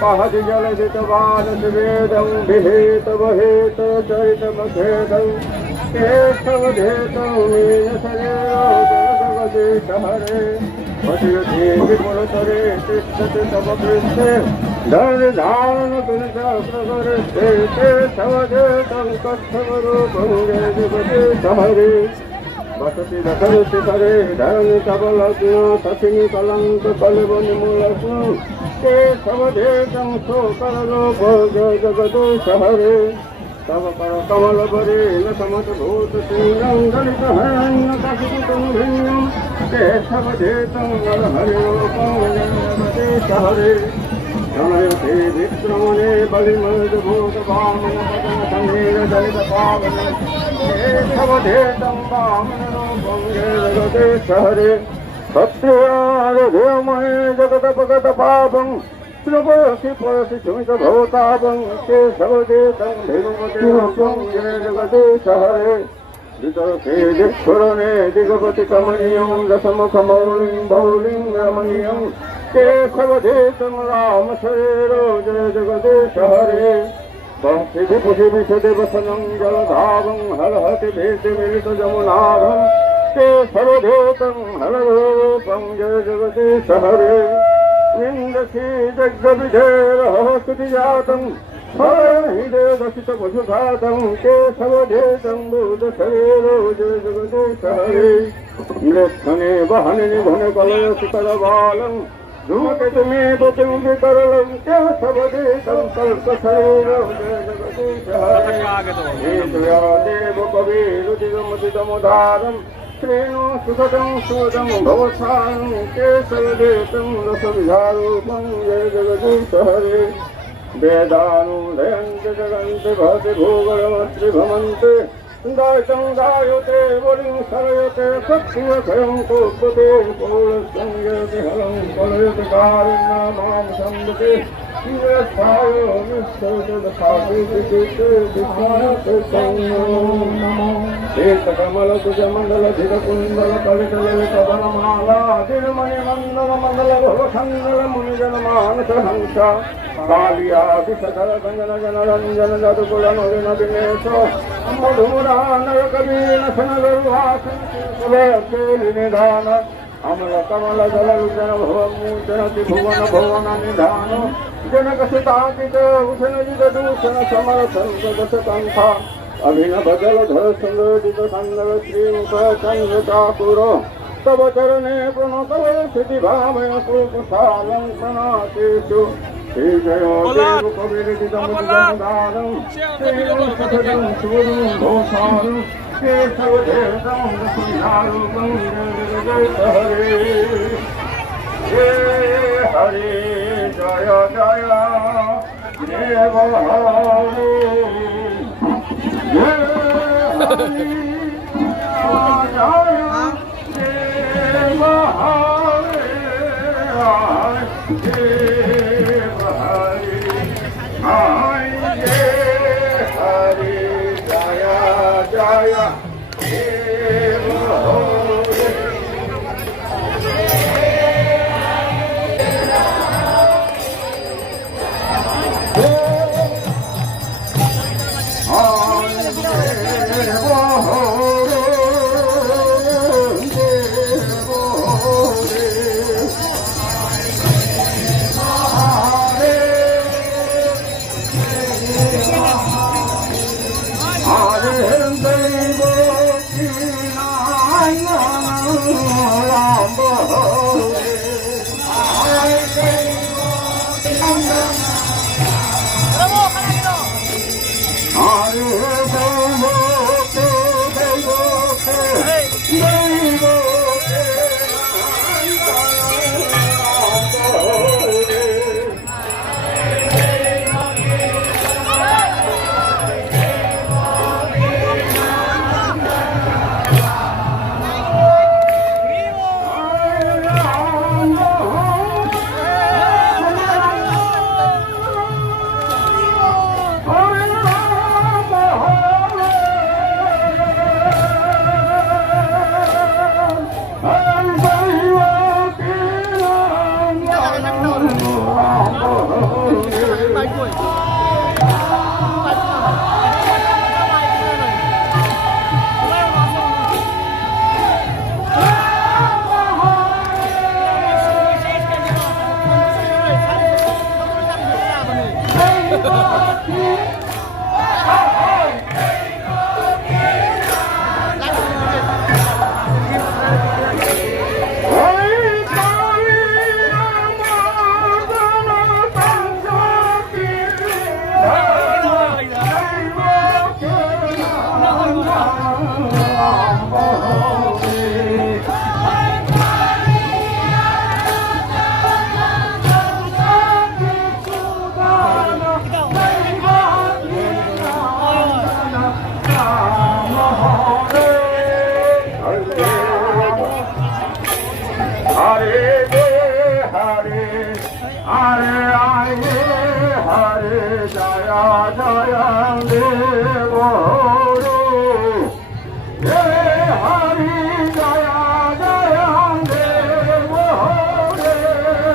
पाहति जलधितवानसवेदं विहितवहित चरितमखेदं केशवधेतं मीनशरीरो जगदीश हरे पतिरथि विपुलतरे तिष्ठति तव पृष्ठे धनुर्धारणकुलचक्रगरिष्ठे केशवधेतं कच्छवरूपं जय जगदीश हरे वसति दशरथिकरे धरणि कबलग्न सखिनि कलंक कलिबनिमूलग्न केशवधेतं शोकरलोक जय जगदीश हरे तव कर कमल भरे न समतभूत सिंहं दलित हरण्य कपितं भिन्नं केशवधेतं नरहरिरूपं जय जगदीश हरे जनयते विक्रमणे बलिमर्द भूत वामन पदं समीर दलित पावन केशवधेतं वामन रूपं जय जगदीश हरे सत्यादेवमहे जगदपगत पापं श्रुपयसि परसि सुमित भवतापं केशवधेतं धिरुमति रूपं जय जगदीश हरे वितरसे दिक्फुरणे दिगपति कमनीयं दशमुखमौलिं बहुलिं रमणीयं केशवधेतं रामशरीरो जय जगदीश हरे वंशि विपुषि विशदि वसनं जलधावं हलहति भीति मिलित जमुनाभं केशवधेतं हलरूपं जय जगदीश हरे विन्दसि जग्गविधेरहस्तुतिजातं हरिदेवदशित पशुघातं केशवधेतं बुधशरीरो जय जगदीश हरे मृत्सने वहनि निधन कलयसुतरबालं धूमकेतुमेव विकरलं केशवधेतं कल्पशरीरो जय जगदीश हरे हेतुया देव कविरुचिरमतितमुदारं श्रेणु सुखदं सुदं भवसानं केशवधेतं रसविधारूपं जय जगदीश हरे वेदानुदयन्ति जगन्ति भवति भूगोलमत्रिभ्रमन्ति दायितं दायते वलिं सरयते सत्त्वक्षयं कोपते पौलसंयति हलं कलयति कारुण्यमां सन्दते निरस्थायो निःशोचदशाकुतिते विद्वानते नमो श्वेतकमलकुजमण्डलधिरकुण्डलकलितललितवनमाला दिनमणिमण्डलमन्दलमन्दलभवसङ्गलमुनिजनमानसहंसा कालियादिशधर गञ्जन जनरञ्जन जदुकुलनुरिनविनेश मधुरानरकवीनशनगरुहासनिधान अमलकमलदललोचन भवमूर्चन त्रिभुवन भुवन निधान जनकसुताकित उषनजिदूषण समरसंसदशकंथा अभिनवजलधर संगदित संगव श्रीमुख चन्द्रचापुर तव चरणे प्रणतव स्थितिभामय कुशालं प्रणातेषु श्रीजयो देव कविरचितमुदारं श्रीसखदं सुवरं घोषालं केशवधेतं रसविधारूपं जय हरे हरे जय जय देव हरे जय हरे Hare Hare Hare Jaya Jaya Devo Hare Jaya Jaya Devo Hare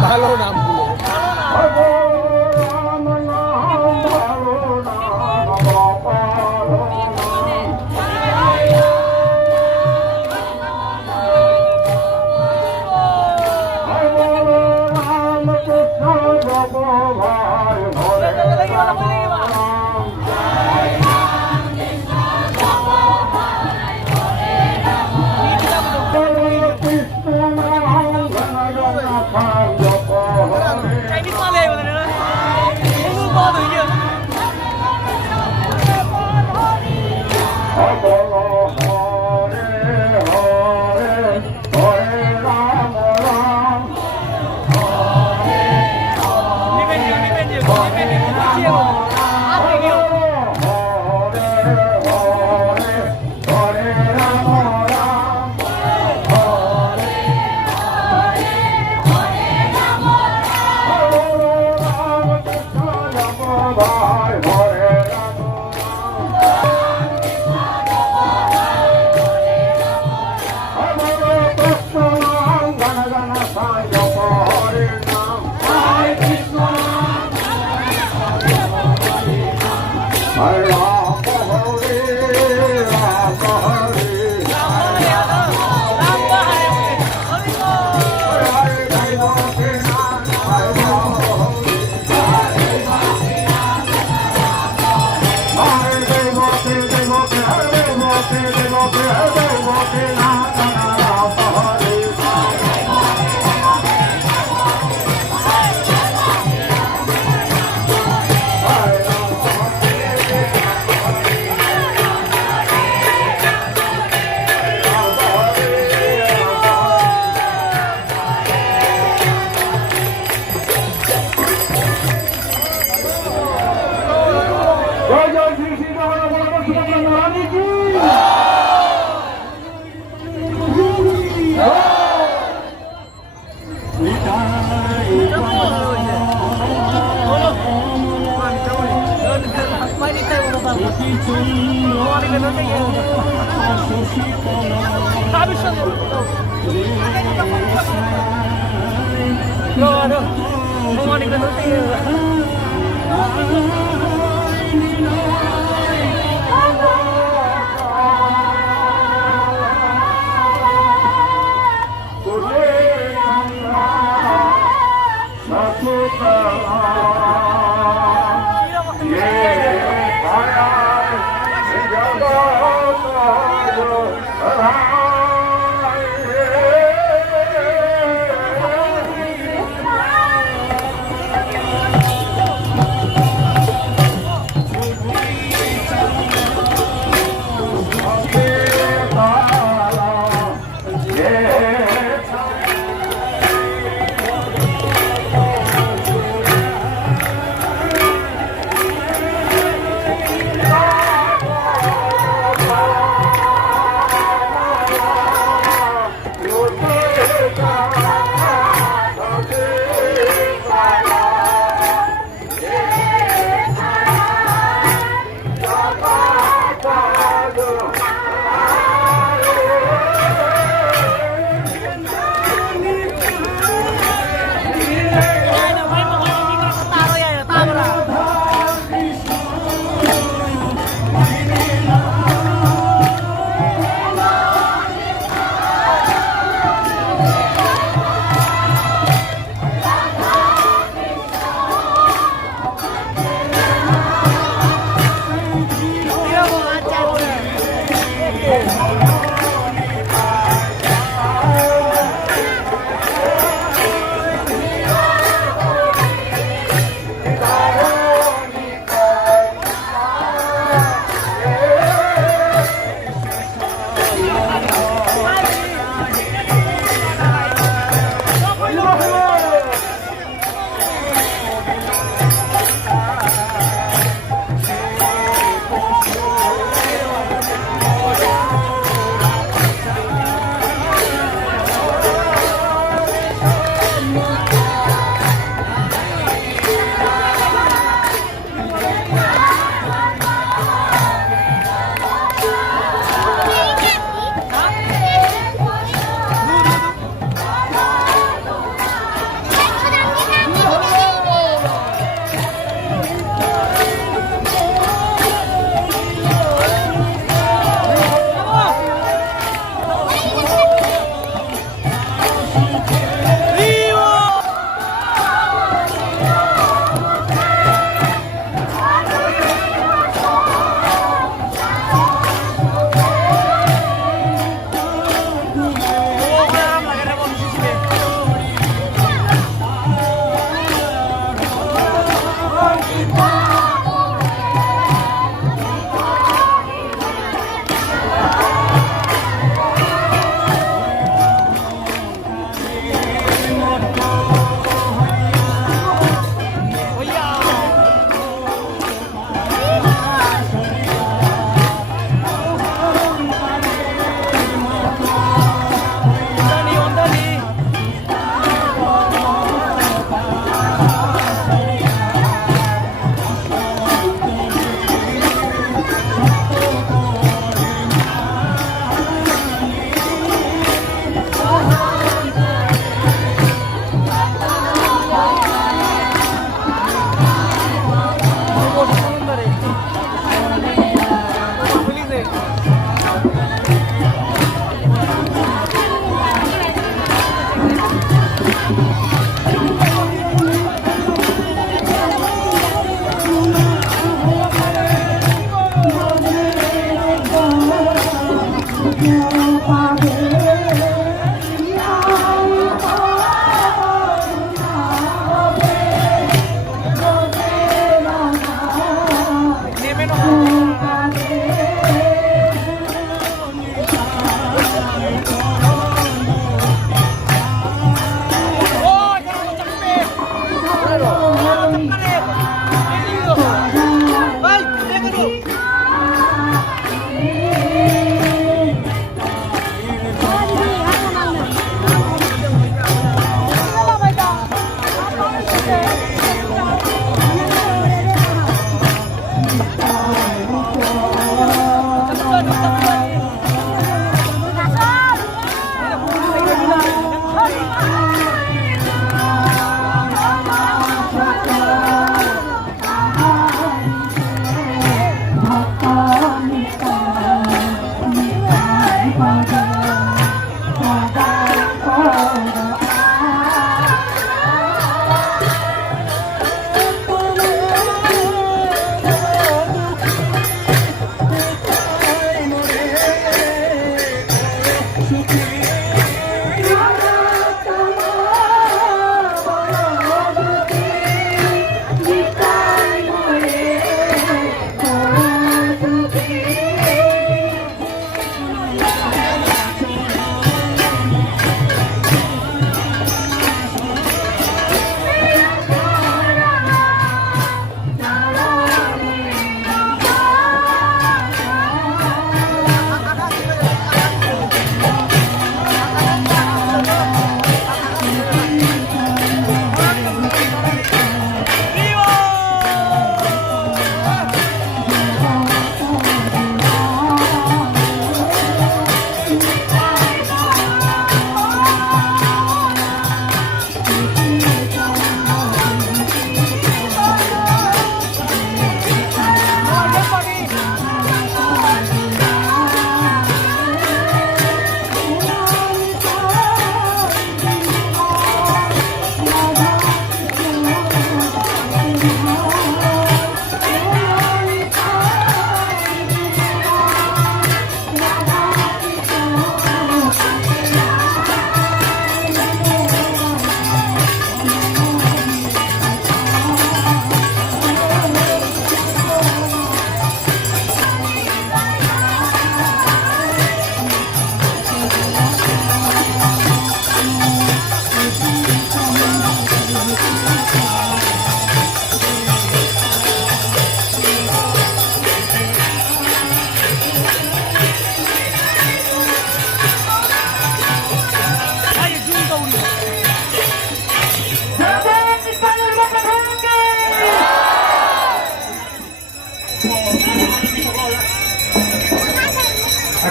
Halo Nambu. Chinese Malay बोल रहे हैं वो बहुत हो गया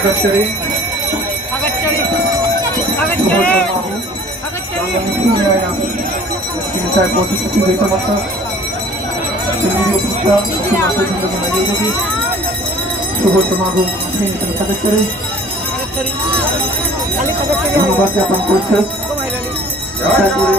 아가짜리 Saya posisi sudah itu masa sendiri kita masih dengan lagi jadi subuh temagung ini kita sakit kiri membuat siapkan proses saya kiri